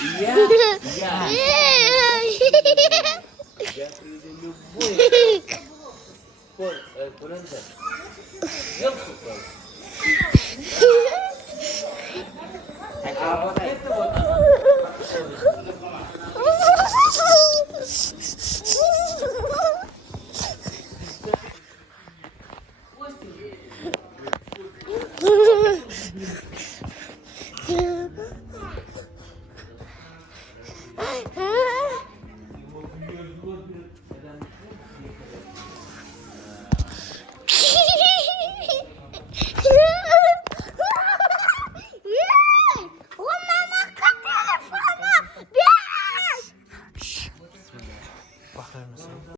Я. Я приду любой. Куранда. Yok tutar. А вот это вот. Bakar mısın?